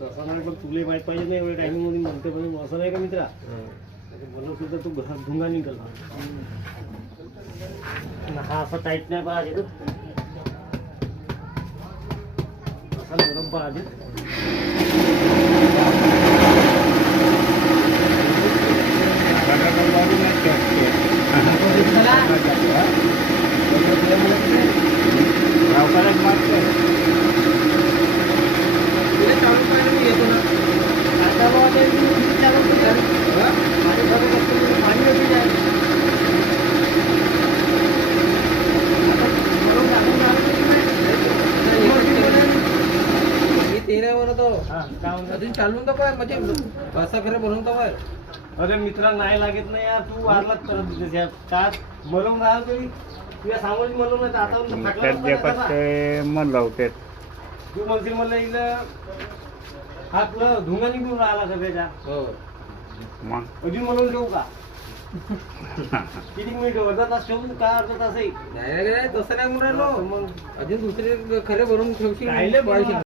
तसं नाही पण तुला माहित पाहिजे नाही एवढ्या टायमिंग मध्ये म्हणते पण असं नाही का मित्रा मला सुद्धा तू घरात धुंगा निघाला हा असा टाईट नाही पाहिजे असा नरम पाहिजे अजून चालवून तर काय म्हणजे असा खरं बनवून तर काय अरे मित्रा नाही लागत नाही यार तू वारलाच करत तिथे का मलम राहिलं तरी तुझ्या सामाजिक मलम नाही तर आता मन लावते तू म्हणशील मला इथं आपलं धुंगा निघून राहिला सगळ्याच्या हो मग अजून म्हणून ठेवू का किती मिनिट अर्धा तास ठेवू का अर्धा तासही नाही तसं नाही म्हणून राहिलो मग अजून दुसरे खरे बनवून ठेवशील राहिले पाहिजे